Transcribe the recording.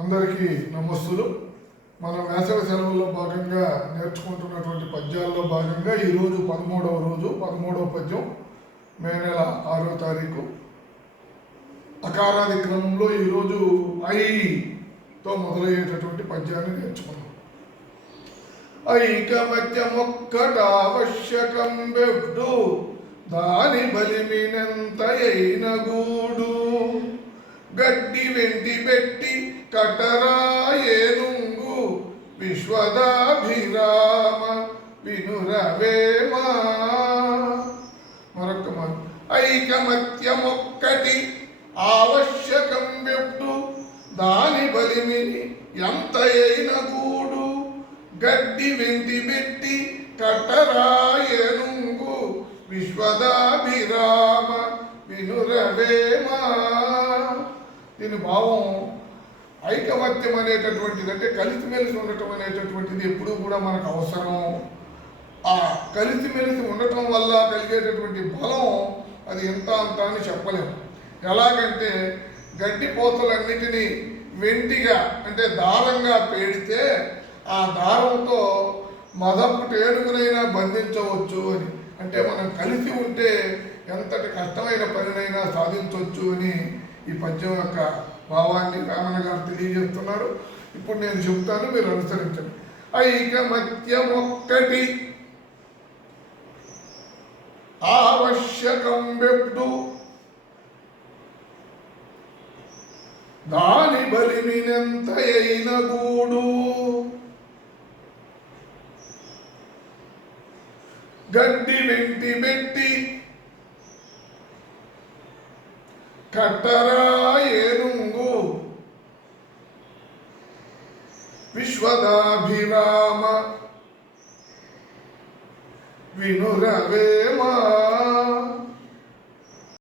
అందరికీ నమస్సులు. మనం వేసవి సెలవుల్లో భాగంగా నేర్చుకుంటున్నటువంటి పద్యాల్లో భాగంగా ఈరోజు 13వ రోజు 13వ పద్యం మే నెల 6వ తారీఖు అకారాది క్రమంలో ఈరోజు ఐతో మొదలయ్యేటటువంటి పద్యాన్ని నేర్చుకున్నాం. ఐకమత్యమొక్కటావశ్యకం బెవ్డు దాని బలిమినెంతయైన గూడు గడ్డి వెంటి పెట్టి కటరాయేనుంగు విశ్వదాభిరామ వినురవేమా. మరొక మాట. ఐకమత్యమొక్కటి ఆవశ్యకం వెప్పు దాని బలిమిని ఎంతయైన గూడు గడ్డి వెంటి పెట్టి కటరాయేనుంగు విశ్వదాభిరామ వినురవేమా. దీని భావం ఐకమత్యం అనేటటువంటిది అంటే కలిసిమెలిసి ఉండటం అనేటటువంటిది ఎప్పుడూ కూడా మనకు అవసరం. ఆ కలిసిమెలిసి ఉండటం వల్ల కలిగేటటువంటి బలం అది ఎంత అంత అని చెప్పలేము. ఎలాగంటే గడ్డి పోతలన్నిటినీ వెంటిగా అంటే దారంగా పేడితే ఆ దారంతో మదపు టేనుగునైనా బంధించవచ్చు అని, అంటే మనం కలిసి ఉంటే ఎంతటి కష్టమైన పనినైనా సాధించవచ్చు అని ఈ పద్యం యొక్క భావాన్ని వేమన గారు తెలియజేస్తున్నారు. ఇప్పుడు నేను చెప్తాను, మీరు అనుసరించండి. ఐకమత్యమొక్కటి ఆవశ్యకం బెప్డు దాని బలిమినెంతయైన గూడు గడ్డి వెంటి పెట్టి కట్టరాయేనుంగు విశ్వదాభిరామ వినురవేమా.